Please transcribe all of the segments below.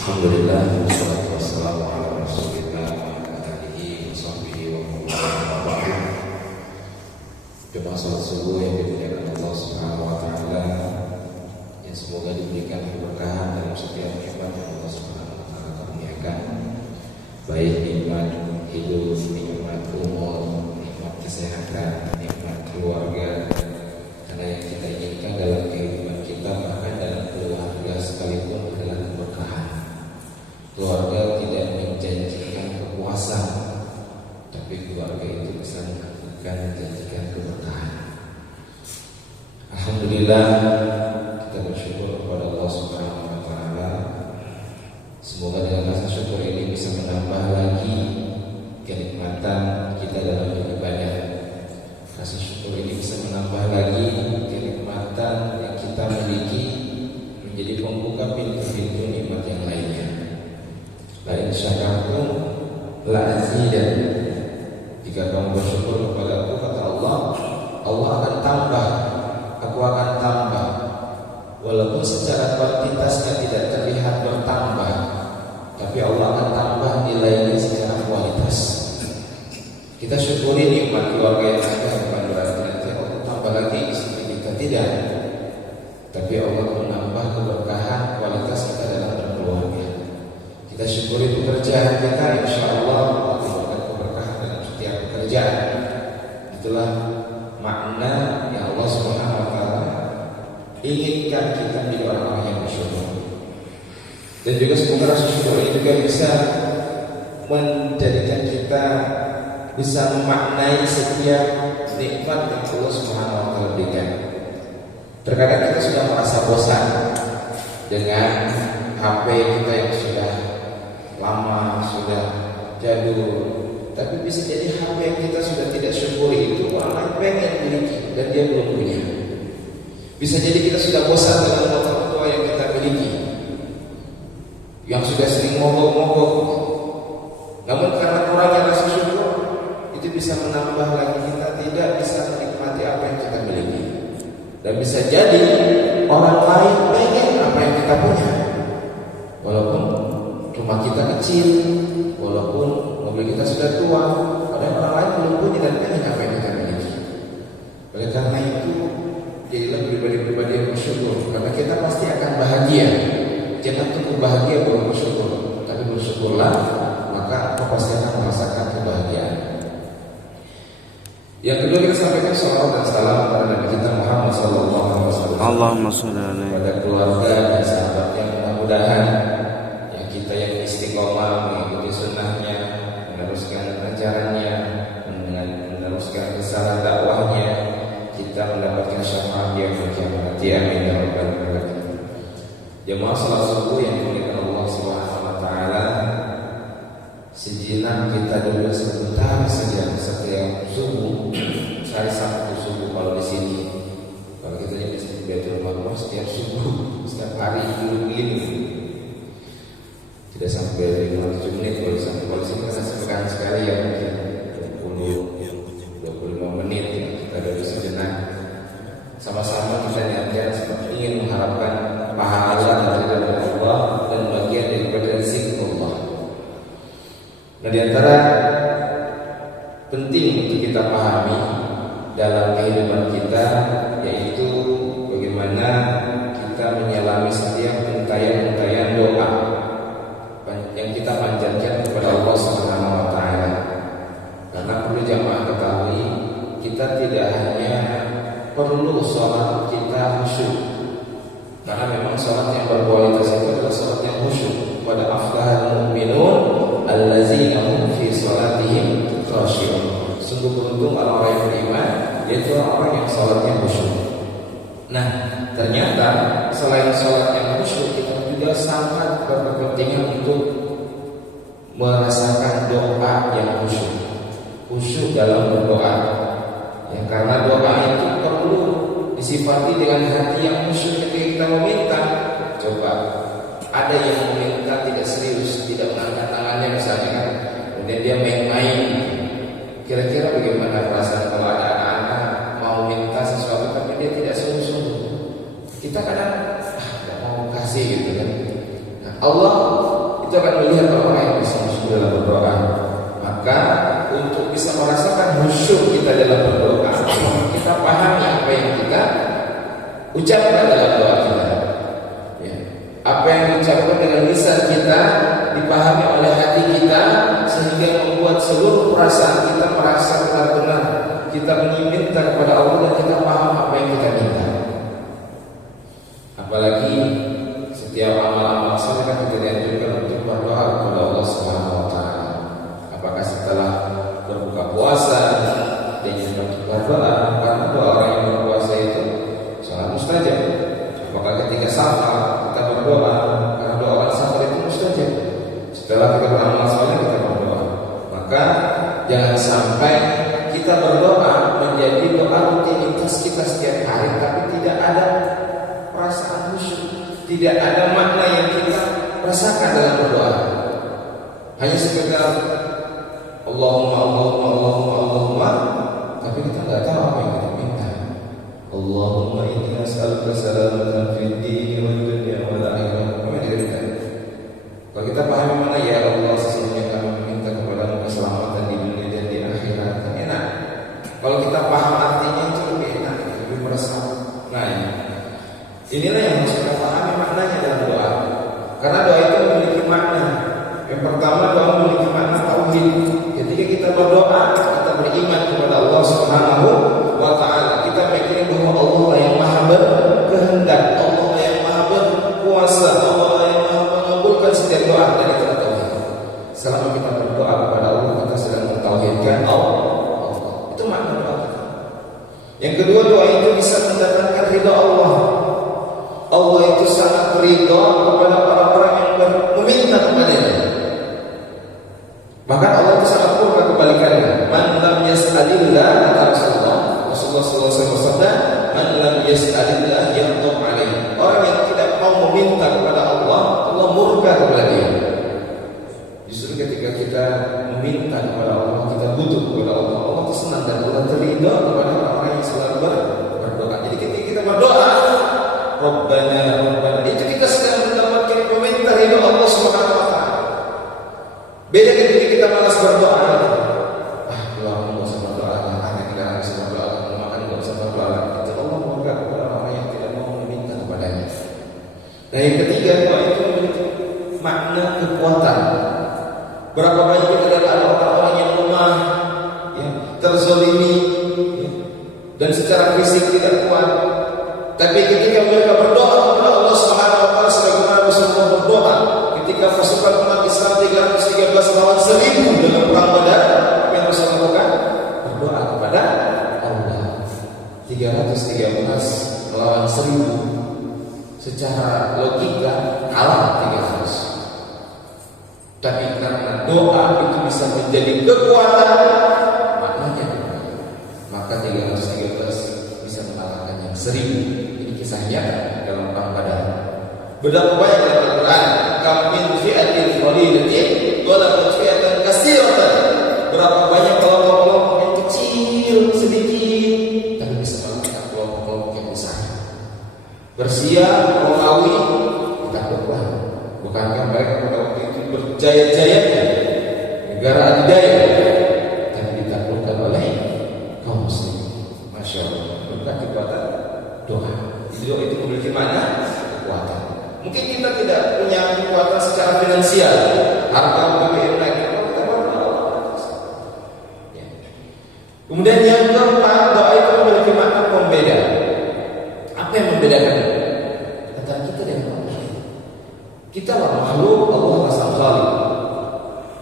Alhamdulillah, wassalatu wassalamu ala rasulillah wa ala alihi wa sahbihi wa man wala. Jemaah salat subuh yang dimuliakan Allah Subhanahu wa taala, yang semoga diberikan keberkahan dalam setiap nikmat yang Allah Subhanahu wa taala karuniakan, baik nikmat hidup, nikmat umur, nikmat kesehatan, nikmat keluarga. Karena yang kita inginkan dalam kehidupan kita, bahkan dalam keluarga sekalipun, adalah keberkahan. Keluarga tidak menjanjikan kepuasan, tapi keluarga itu bisa menjanjikan keberkahan. Alhamdulillah, kita bersyukur kepada Allah Subhanahu wa taala. Semoga dengan rasa syukur ini bisa menambah lagi kenikmatan kita dalam beribadah. Rasa syukur ini bisa menambah lagi kenikmatan yang kita miliki, menjadi pembuka pintu-pintu nikmat yang lainnya. La in syakartum la azidan. Jika kamu bersyukur kepada Aku, kata Allah, Allah akan tambah, Aku akan tambah. Walaupun secara kuantitasnya tidak terlihat bertambah, tapi Allah akan tambah nilainya secara kualitas. Kita syukuri nikmat keluarga yang ada, bukan berarti nanti Allah tambah lagi istri kita, tidak. Tapi Allah menambah keberkahan kualitas kita dalam berkeluarga. Kita syukuri pekerjaan kita, insya Allah Allah memberikan keberkahan dalam setiap pekerjaan. Itulah makna yang Allah Subhanahu wa taala inginkan kita menjadi orang-orang yang bersyukur. Dan juga semoga rasa syukur ini juga bisa menjadikan kita bisa memaknai setiap nikmat yang Allah Subhanahu wa taala berikan. Terkadang kita sudah merasa bosan dengan HP kita yang sudah lama, sudah jadul. Tapi bisa jadi HP yang kita sudah tidak syukuri itu orang lain pengen miliki dan dia belum punya. Bisa jadi kita sudah bosan dengan motor tua yang kita miliki, yang sudah sering mogok-mogok. Namun karena kurangnya rasa syukur, itu bisa menambah lagi kita tidak bisa menikmati apa yang kita miliki. Dan bisa jadi orang lain pengen apa yang kita punya, walaupun rumah kita kecil, walaupun mobil kita sudah tua, padahal orang lain belum punya dan pengen apa yang kita miliki. Oleh karena itu, jadilah pribadi-pribadi yang bersyukur, karena kita pasti akan bahagia. Jangan tunggu bahagia baru bersyukur, tapi bersyukurlah, maka kau pasti akan merasakan kebahagiaan. Yang kedua, kita sampaikan salawat dan salam kepada Nabi kita Muhammad sallallahu alaihi wasallam. Allahumma shalli alaihi kepada keluarga dan sahabat yang mudah-mudahan yang kita yang istiqomah mengikuti sunnahnya, meneruskan ajarannya, meneruskan risalah dakwahnya, kita mendapatkan syafaat yang berkiamat. Amin ya rabbal alamin. Jemaah salat subuh yang dimuliakan Allah Subhanahu wa taala, sejenak kita dulu sebentar saja setiap subuh, hari Sabtu subuh kalau di sini. Kalau kita di Baitul Maqdis setiap subuh, setiap hari dulu begini. Tidak sampai 5 menit kalau sampai kalau sini kan sepekan sekali ya, mungkin 25 menit ya, kita dulu sejenak. Sama-sama kita niatkan ingin mengharapkan pahala dari Allah dan bagian daripada zikrullah. Nah, di antara penting untuk kita pahami dalam kehidupan kita, yaitu bagaimana kita menyelami setiap untayan-untayan doa yang kita panjatkan kepada Allah Subhanahu wa taala. Karena perlu jamaah ketahui, kita tidak hanya perlu sholat kita khusyuk, karena memang sholat yang berkualitas itu adalah sholat yang khusyuk. Pada aflahal mu'minun allazina hum fi sholatihim khashi'un. Sungguh beruntung orang-orang yang beriman, yaitu orang yang sholatnya khusyuk. Nah, ternyata selain sholat yang khusyuk, kita juga sangat berkepentingan untuk merasakan doa yang khusyuk. Khusyuk dalam berdoa, ya, karena doa itu perlu disifati dengan hati yang khusyuk ketika kita meminta. Coba ada yang meminta tidak serius, tidak mengangkat tangannya misalnya kan, kemudian dia main-main. Kira-kira bagaimana perasaan kalau ada anak-anak mau minta sesuatu tapi dia tidak sungguh-sungguh? Kita kadang tidak mau kasih gitu kan. Nah, Allah itu akan melihat orang yang bisa khusyuk dalam berdoa. Maka untuk bisa merasakan khusyuk kita dalam berdoa, kita pahami apa yang kita ucapkan dalam doa kita. Ya. Apa yang diucapkan dengan lisan kita dipahami oleh hati kita, sehingga membuat seluruh perasaan kita merasa benar-benar kita meminta kepada Allah dan kita paham apa yang kita minta. Apalagi setiap amal-amal saleh kan kita dianjurkan untuk berdoa kepada Allah Subhanahu wa taala. Apakah setelah berbuka puasa dia untuk berdoa, karena doa orang yang berpuasa itu sangat mustajab. Apakah ketika safar kita berdoa, karena doa orang safar itu mustajab. Setelah kita beramal saleh kita berdoa. Maka jangan sampai kita berdoa menjadi doa rutinitas kita setiap hari, tapi tidak ada perasaan khusyuk, tidak ada makna yang kita rasakan dalam berdoa. Hanya sekedar Allahumma Allahumma Allahumma Allahumma, tapi kita nggak tahu apa yang kita minta. Allahumma inni as'aluka salamatan fid dini wad dunya wal akhirah. Apa yang kita minta? Kalau kita pahami mana, ya Allah sesungguhnya kami meminta kepadamu keselamatan di dunia dan di akhirat, kan enak. Kalau kita paham artinya itu lebih enak, lebih merasa. Nah, inilah yang harus kita pahami maknanya dalam doa. Karena doa itu memiliki makna. Yang pertama, doa memiliki makna tauhid. Ketika kita berdoa, kita beriman kepada Allah Subhanahu wa taala. Kita meyakini bahwa Allah yang Maha berkehendak, Allah yang Maha berkuasa, Allah yang Maha mengabulkan setiap doa, dan itu tauhid. Selama kita berdoa kepada Allah, kita sedang mentauhidkan Allah. Itu makna doa kita. Yang kedua, doa itu bisa mendatangkan ridha Allah. Allah itu sangat ridha kepada orang-orang yang meminta kepadanya. Bahkan Allah itu sangat murka kebalikannya. Man lam yas'alillah, kata Rasulullah sallallahu alaihi wasallam, man lam yas'alillah yaghdab alaihi. Orang yang tidak mau meminta kepada Allah, Allah murka kepada dia. Justru ketika kita meminta kepada Allah, kita butuh kepada Allah, Allah itu senang dan Allah ridha kepada orang-orang yang selalu berdoa. Jadi ketika kita berdoa, Rabbana Rabbana, itu kita sedang mendapatkan meminta ridha Allah Subhanahu wa taala. Beda ketika kita malas berdoa. Doa enggak usah berdoa, anak enggak usah berdoa, makan enggak usah berdoa. Itu Allah murka kepada orang yang tidak mau meminta kepadanya. Nah, yang ketiga, doa itu memiliki makna kekuatan. Berapa banyak kita lihat ada orang-orang yang lemah, ya, terzolimi, ya, dan secara fisik tidak kuat. Tapi ketika mereka berdoa kepada Allah Subhanahu wa taala, sebagaimana Rasulullah berdoa ketika pasukan umat Islam 313 lawan 1000 dalam perang Badar, apa yang Rasul lakukan? Berdoa kepada Allah. 313 melawan 1000. Secara logika kalah 300. Tapi karena doa itu bisa menjadi kekuatan, maknanya maka 313 bisa mengalahkan yang 1000. Ini kisahnya dalam perang Badar. Berapa banyak dalam Al-Quran, kam min fi'atin qalilatin ghalabat fi'atan katsiratan. Berapa banyak kelompok-kelompok yang kecil sedikit tapi bisa mengalahkan kelompok-kelompok yang besar. Persia, Romawi ditaklukkan. Bukankah mereka pada waktu itu berjaya-jayanya negara adidaya, tapi ditaklukkan oleh kaum muslimin. Masya Allah, bukan kekuatan doa. Doa itu memiliki mana? Kekuatan. Mungkin kita tidak punya kekuatan secara finansial, harga BBM naik, kita berdoa. Ya. Kemudian yang keempat, doa itu memiliki makna pembeda. Apa yang membedakan antara kita dengan Allah? Kita lah makhluk, Allah lah sang khaliq.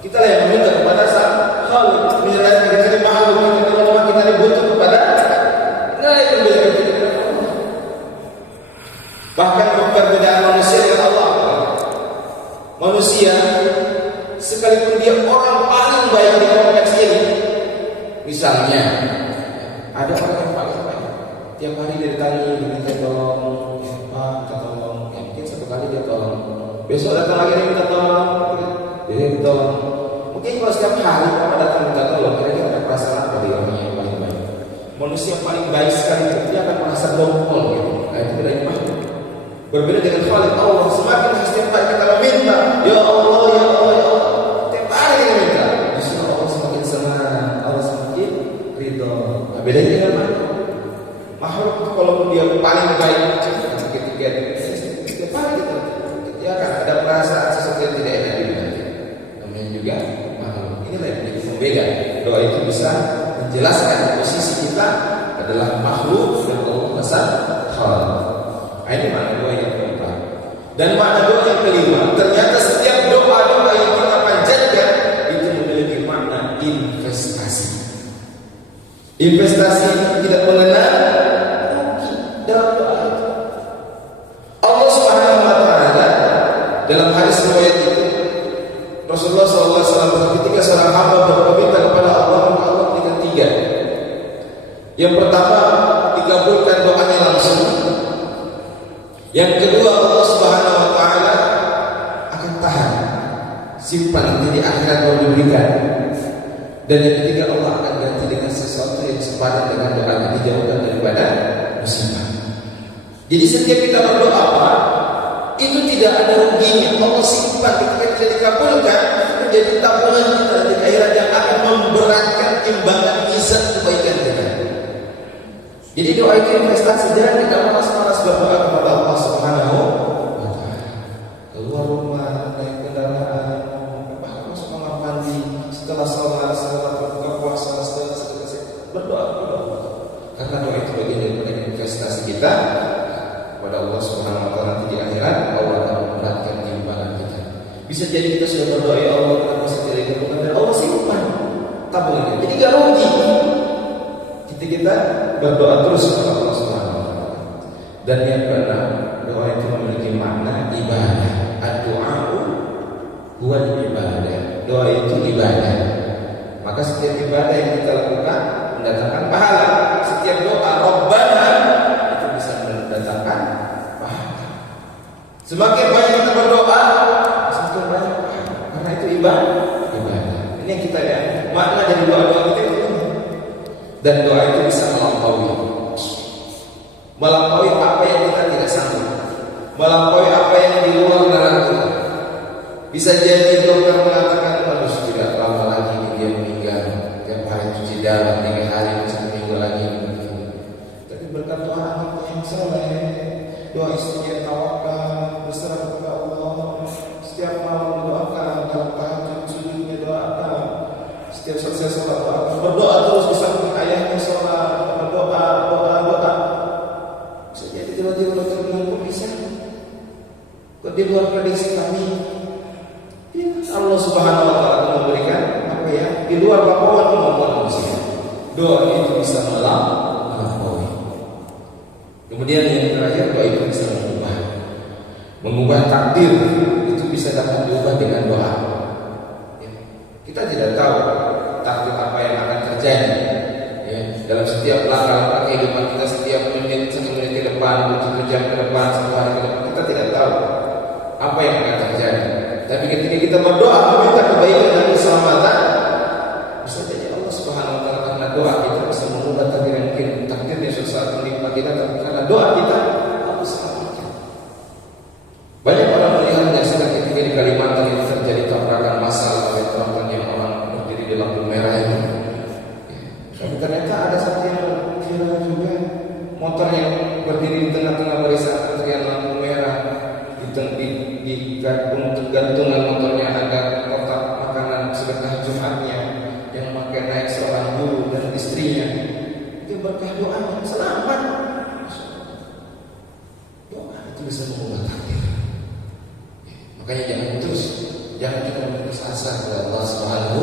Kita lah yang meminta kepada sang khaliq. Menyerahkan kita jadi makhluk, kita lemah, kita butuh kepada. Nah, itu membedakan kita dengan Allah. Bahkan perbedaan manusia dengan Allah. Manusia, sekalipun dia orang paling baik di konteks ini, misalnya ada orang yang paling baik, tiap hari dia ditanya, minta tolong, Pak, minta tolong, ya, mungkin satu kali dia tolong, besok datang lagi dia minta tolong, dia minta tolong. Mungkin kalau setiap hari Bapak datang minta tolong, kira-kira ada perasaan apa dia orang yang paling baik? Manusia yang paling baik sekali dia akan merasa dongkol gitu. Nah, itu bedanya makhluk. Berbeda dengan Khalik Allah, semakin setiap hari kita meminta, ya Allah, ya bisa menjelaskan posisi kita adalah makhluk dan Allah Maha Khaliq. Ini makna doa yang keempat. Dan makna doa yang kelima, ternyata setiap doa-doa yang kita panjatkan itu memiliki makna investasi. Investasi tidak mengenal rugi dalam doa itu. Allah Subhanahu wa taala dalam hadis riwayat itu Rasulullah SAW ketika seorang hamba berminta kepada Allah, maka Allah berikan tiga. Yang pertama, dikabulkan doanya langsung. Yang kedua, Allah Subhanahu wa taala akan tahan, simpan nanti di akhirat baru diberikan. Dan yang ketiga, Allah akan ganti dengan sesuatu yang sepadan dengan doa yang dijauhkan daripada musibah. Jadi setiap kita berdoa apa, itu tidak ada ruginya. Allah simpan ketika tidak dikabulkan, menjadi tabungan kita di akhirat yang akan memberatkan timbangan mizan kebaikan kita. Jadi doa itu investasi, jangan kita malas-malas berdoa kepada Allah Subhanahu wa taala. Keluar rumah, naik kendaraan, masuk kamar mandi, setelah sholat, setelah berbuka puasa, setelah berdoa kepada Allah. Karena doa itu bagian daripada investasi kita kepada Allah Subhanahu wa taala. Nanti di akhirat Allah akan memberatkan timbangan kita. Bisa jadi kita sudah berdoa, ya Allah, kita masih tidak dikabulkan, dan Allah simpan tabungannya. Jadi gak rugi. Kita berdoa terus kepada Allah Subhanahu wa taala. Dan yang keenam, doa itu memiliki makna ibadah. Ad-du'a'u huwa ibadah. Doa itu ibadah. Maka setiap ibadah yang kita lakukan mendatangkan pahala. Setiap doa Rabbana itu bisa mendatangkan pahala. Semakin banyak kita berdoa, semakin banyak pahala. Karena itu ibadah. Ini yang kita lihat. Makna dari doa-doa kita itu. Dan doa itu bisa melampaui apa yang kita tidak sanggup, melampaui apa yang di luar nalar kita. Bisa jadi dokter mengatakan, aduh tidak lama lagi dia meninggal, tiap hari cuci darah, 3 hari, 1 minggu lagi. Tapi berkat doa anaknya yang soleh, doa istrinya yang tawakal, berserah kepada Allah, setiap malam doakan, dalam tahajud sujudnya doakan, setiap selesai sholat doakan, berdoa terus di samping ayahnya sholat, berdoa. Bisa jadi tiba-tiba dokter bilang, kok bisa? Kok di luar prediksi kami? Ya, Allah Subhanahu wa taala memberikan apa ya? Di luar kemampuan manusia. Doa itu bisa melampaui. Kemudian yang terakhir, doa itu bisa mengubah takdir. Itu bisa dapat diubah dengan doa. Ya. Kita tidak tahu takdir apa yang akan terjadi ya, dalam setiap langkah-langkah kehidupan kita, setiap menit, 1 menit ke depan, 1 jam ke depan, 1 hari ke depan, kita tidak tahu apa yang akan terjadi. Tapi ketika kita berdoa meminta kebaikan dan keselamatan, bisa jadi Allah Subhanahu wa taala karena doa kita bisa mengubah takdir yang mungkin takdirnya suatu saat menimpa kita, tapi karena doa kita Allah selamatkan. Banyak orang melihat menyaksikan ketika di Kalimantan itu terjadi tabrakan massal oleh tronton yang orang berdiri di lampu merah itu. Tapi ternyata ada satu yang viral juga, motor yang berdiri di tengah-tengah barisan antrian lampu merah, di gantungan motornya ada kotak makanan sedekah Jumatnya yang memakai naik seorang guru dan istrinya. Itu berkah doanya, selamat. Doa itu bisa mengubah takdir. Makanya jangan kita berputus asa kepada Allah Subhanahu